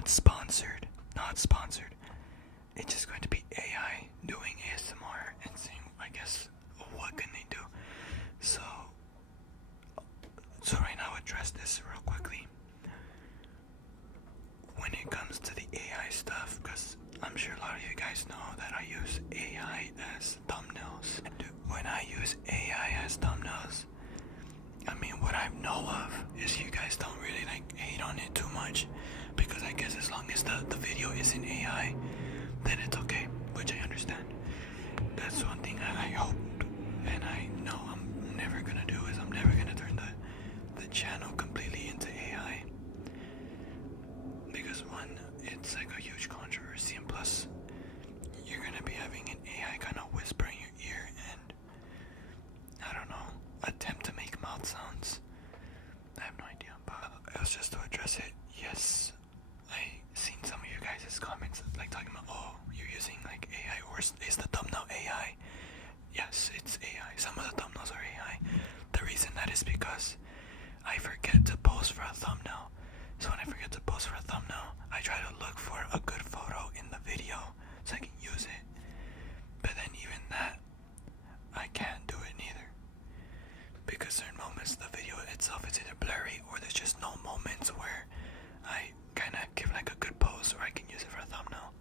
Not sponsored. Not sponsored. It's just going to be AI doing ASMR and seeing, I guess, what can they do. So right now, I'll address this real quickly. When it comes to the AI stuff, because I'm sure a lot of you guys know that I use AI as thumbnails. And when I use AI as thumbnails, I mean, what I know of is you guys don't really hate on it too much, because I guess as long as the video isn't AI, then it's okay, which I understand. That's one thing I hope, and I know I'm never gonna do, is I'm never gonna turn the channel completely into AI. Because one, it's like a huge controversy, and plus, you're gonna be having an AI kind of whisper in your ear and, I don't know, attempt to make mouth sounds. I have no idea, but it was just to address it. Yes, I seen some of you guys' comments talking about, oh, you're using AI, or is the thumbnail AI? Yes, it's AI. Some of the thumbnails are AI. The reason that is because I forget to post for a thumbnail. So when I forget to post for a thumbnail, I try to look for a good photo in the video so I can use it. But then even that, I can't do it neither. Because certain moments the video itself is either blurry, or there's just no moments where I kind of give a good pose or I can use it for a thumbnail.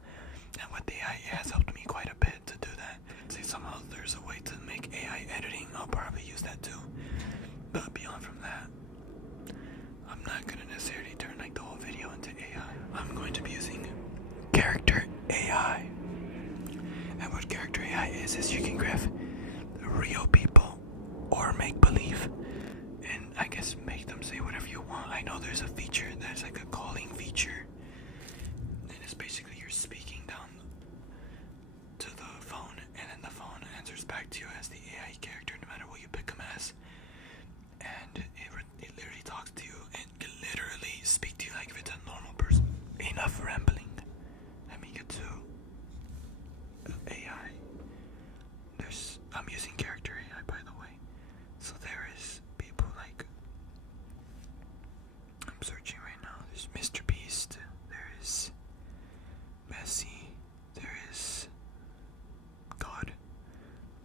And with AI, it has helped me quite a bit to do that. See, somehow there's a way to make AI editing, I'll probably use that too. But beyond from that, I'm not going to necessarily turn the whole video into AI. I'm going to be using character AI. And what character AI is you can grab real people or make believe, and I guess make them say whatever you want. I know there's a feature that's a calling feature, and it's basically you're speaking down to the phone, and then the phone answers back to you as the AI character, no matter what you pick them as. And it literally talks to you and can literally speak to you like if it's a normal person. Enough rambling. Let me get to AI. I'm using character AI, by the way. So there is people I'm searching right now. There's Mr. Beast. There is Messi. There is God.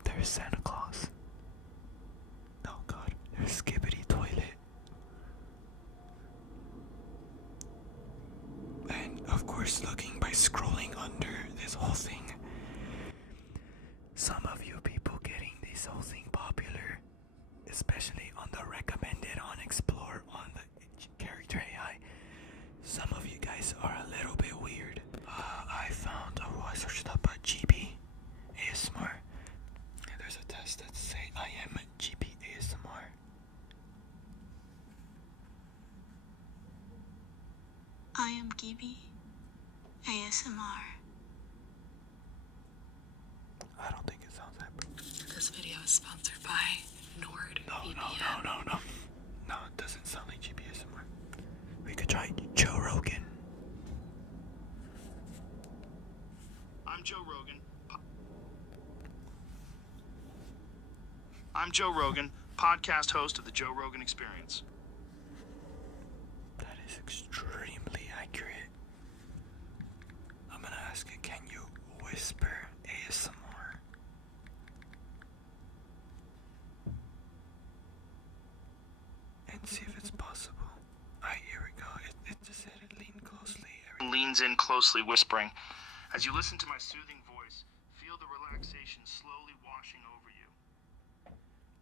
There's Santa Claus. Oh God. There's Skibbity Toilet. And of course, looking by scrolling under this whole thing, some of you people getting this whole thing popular, especially on the recommended, on Explore, on the character AI, some of you guys are a little bit weird. I found, I searched up GB ASMR, and there's a test that say I am GB ASMR. I am Gibi ASMR. I don't think it sounds that bad. This video is sponsored by NordVPN. No. No, it doesn't sound like GB ASMR. We could try Joe Rogan. I'm Joe Rogan. I'm Joe Rogan, podcast host of the Joe Rogan Experience. That is extremely accurate. I'm gonna ask it, can you whisper ASMR? And see if it's possible. Alright, here we go. It just said it lean closely. Leans in closely, whispering. As you listen to my soothing voice, feel the relaxation slowly washing over you.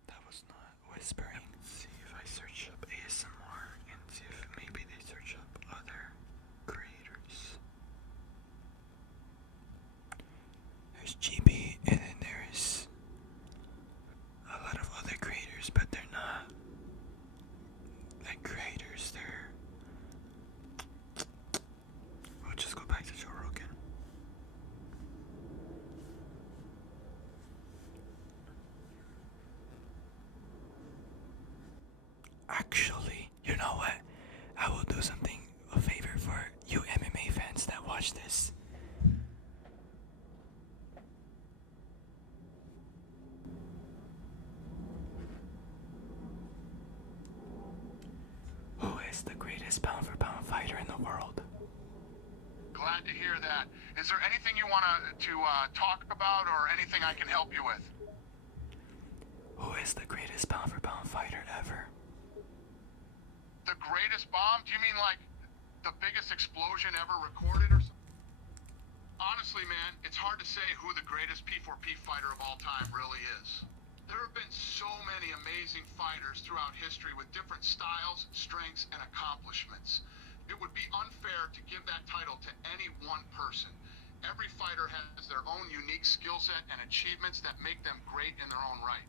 That was not whispering. Let's see if I search up ASMR and see if maybe they search up other creators. There's GB, and then there's a lot of other creators, but they're not creators. We'll just go back to Joe Rogan. Actually, you know what? I will do something, a favor for you MMA fans that watch this. Who is the greatest pound for pound fighter in the world? glad to hear that. Is there anything you want to talk about or anything I can help you with? Who is the greatest pound-for-pound fighter ever? The greatest bomb? Do you mean like the biggest explosion ever recorded or something? Honestly, man, it's hard to say who the greatest P4P fighter of all time really is. There have been so many amazing fighters throughout history with different styles, strengths, and accomplishments. It would be unfair to give that title to any one person. Every fighter has their own unique skill set and achievements that make them great in their own right.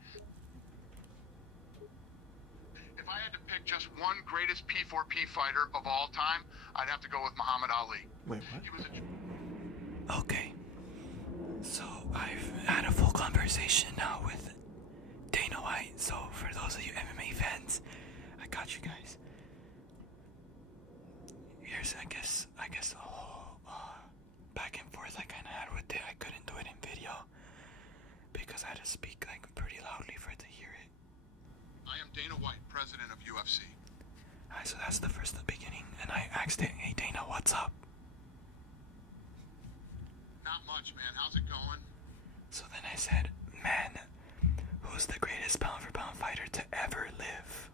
If I had to pick just one greatest P4P fighter of all time, I'd have to go with Muhammad Ali. Wait, what? He was a... Okay, so I've had a full conversation now with Dana White. So for those of you MMA fans, I got you guys. Here's I guess the whole back and forth I kind of had with it. I couldn't do it in video because I had to speak like pretty loudly for it to hear it. I am Dana White, president of UFC. Alright, so that's the beginning, and I asked it, "Hey Dana, what's up?" Not much, man. How's it going? So then I said, "Man, who's the greatest pound-for-pound fighter to ever live?"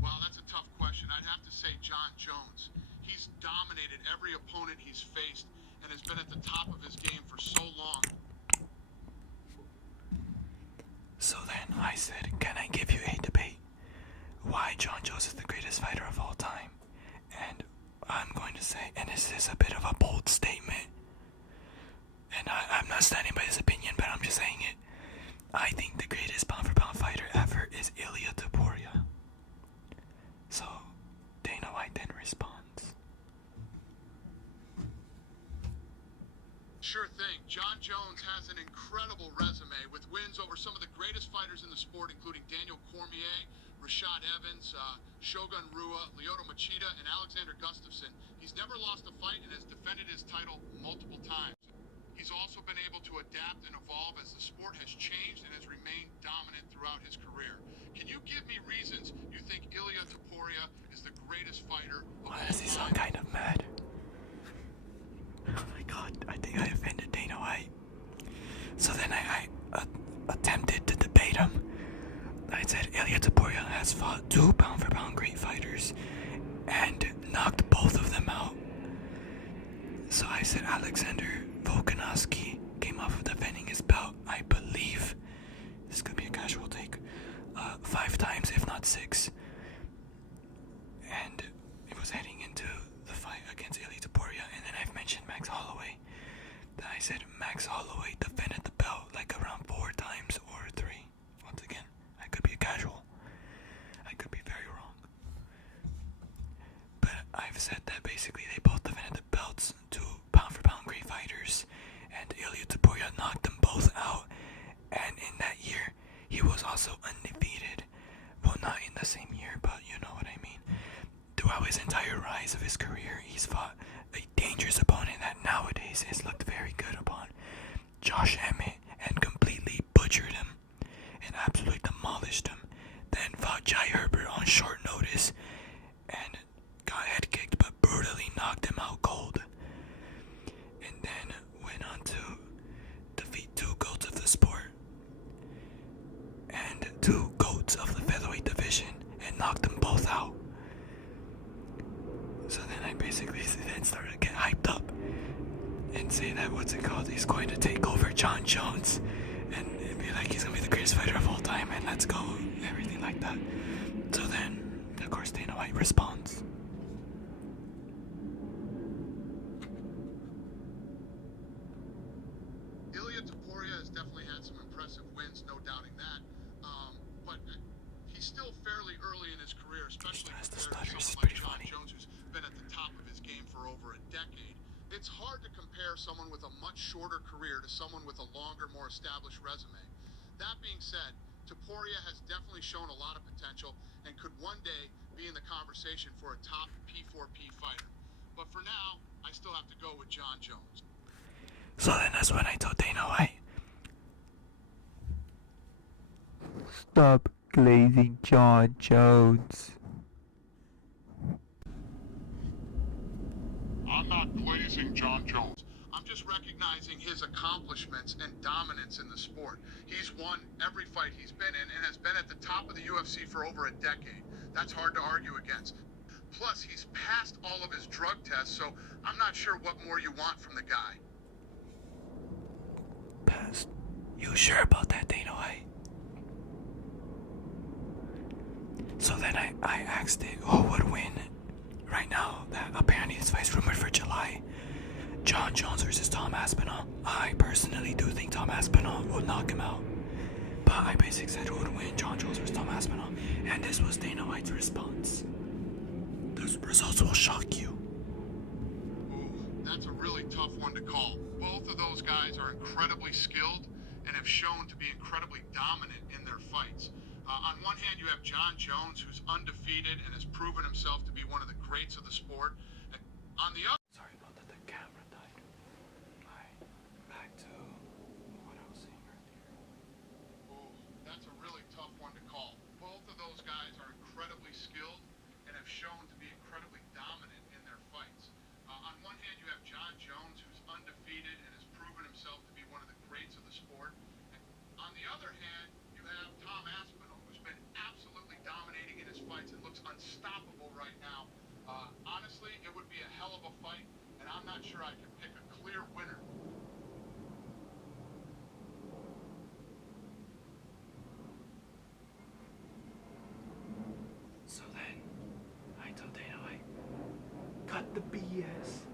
Well, that's a tough question. I'd have to say John Jones. He's dominated every opponent he's faced and has been at the top of his game for so long. So then I said, "Can I give you a debate? Why John Jones is the greatest fighter of all time?" And I'm going to say, and this is a bit of a bold statement, and I'm not standing by his opinion, but I'm just saying it. I think the greatest pound-for-pound fighter ever is Ilia Topuria. So Dana White then responds. Sure thing. John Jones has an incredible resume with wins over some of the greatest fighters in the sport, including Daniel Cormier, Rashad Evans, Shogun Rua, Lyoto Machida, and Alexander Gustafsson. He's never lost a fight and has defended his title multiple times. He's also been able to adapt and evolve as the sport has changed and has remained dominant throughout his career. Can you give me reasons you think Ilia Topuria is the greatest fighter of Why all does he sound time? kind of mad? Oh my god, I think I offended Dana White. So then I attempted to debate him. I said Ilia Topuria has fought 2 pound-for-pound great fighters and knocked both of them out. So I said Alexander Volkanovski came off of defending his belt, I believe, this could be a casual take, 5 times if not 6. And it was heading into the fight against Ilia Topuria, and then I've mentioned Max Holloway. Then I said Max Holloway defended the belt like around 4 times or 3. Once again, I could be a casual. I could be very wrong. But I've said that basically they both defended the belts to pound-for-pound great fighters, and Ilia Topuria knocked them both out. And in that year, he was also undefeated. Well, not in the same year, but you know what I mean. Throughout his entire rise of his career, he's fought a dangerous opponent that nowadays is looked very good upon, Josh Emmett, and completely butchered him and absolutely demolished him. Then fought Jai Herbert on short notice and got head kicked but brutally knocked him out cold. And then went on to defeat 2 GOATs of the sport and 2 GOATs of the featherweight division and knocked them both out. So then I basically then started to get hyped up and say that he's going to take over John Jones and be like he's gonna be the greatest fighter of all time and let's go, everything like that. So then, of course, Dana White responds. Ilia Topuria has definitely had some impressive wins, no doubting that. But he's still fairly early in his career, especially He tries to compared stutter, to it's someone pretty like John funny. Jones, who's been at the top of his game for over a decade. It's hard to compare someone with a much shorter career to someone with a longer, more established resume. That being said, Topuria has definitely shown a lot of potential and could one day be in the conversation for a top P4P fighter. But for now, I still have to go with John Jones. So then that's when I told Dana White, stop glazing John Jones. I'm bashing John Jones. I'm just recognizing his accomplishments and dominance in the sport. He's won every fight he's been in and has been at the top of the UFC for over a decade. That's hard to argue against. Plus, he's passed all of his drug tests, so I'm not sure what more you want from the guy. Past. You sure about that, Dana White? So then I asked it, who would win right now? That apparently this fight's rumored for July. John Jones versus Tom Aspinall. I personally do think Tom Aspinall will knock him out. But I basically said who would win, John Jones versus Tom Aspinall. And this was Dana White's response. Those results will shock you. Ooh, that's a really tough one to call. Both of those guys are incredibly skilled and have shown to be incredibly dominant in their fights. On one hand, you have John Jones, who's undefeated and has proven himself to be one of the greats of the sport. And on the other... Sorry about that, the camera died. Alright, back to what I was saying earlier. Ooh, that's a really tough one to call. Both of those guys are incredibly skilled and have shown to be incredibly dominant in their fights. On one hand, you have John Jones, who's undefeated and has proven himself to be one of the greats of the sport. And on the other hand, you have Tom Aspinall, who's been absolutely dominating in his fights and looks unstoppable right now. Honestly, it would be a hell of a fight, and I'm not sure I can pick a clear winner. So then, I told Dana White, cut the BS.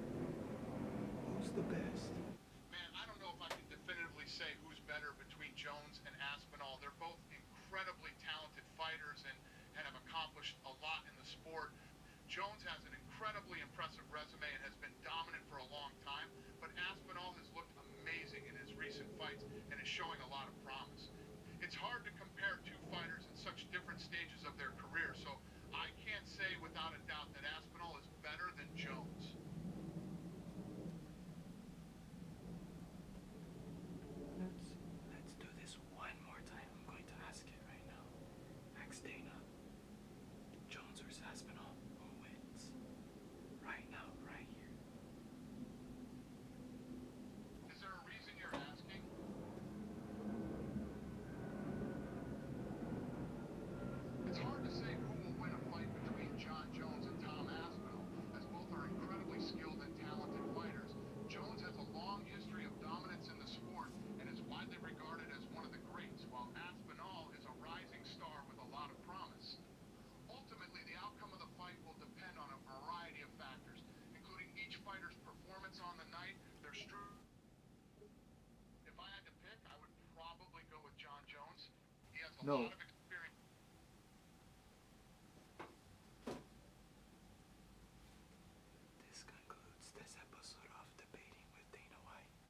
Who's the best? Man, I don't know if I can definitively say who's better between Jones and Aspinall. They're both incredibly talented fighters and have accomplished a lot in the sport. Jones has an incredibly impressive resume and has been dominant for a long time, but Aspinall has looked amazing in his recent fights and is showing a lot of promise. It's hard to compare two fighters in such different stages of their career, so I can't say without a doubt that Aspinall is better than Jones. Let's do this one more time. I'm going to ask it right now. Ask Dana. Jones versus Aspinall. Who wins? Right now, right here. Is there a reason you're asking? It's hard to say who will win a fight between John Jones and Tom Aspinall, as both are incredibly skilled and talented fighters. Jones has a long history of dominance in the sport and is widely regarded as one of the greats, while Aspinall is a rising star with a lot of promise. Ultimately, the outcome of the fight will depend on a variety of factors, including each fighter's performance on the night, their If I had to pick, I would probably go with John Jones. He has a lot of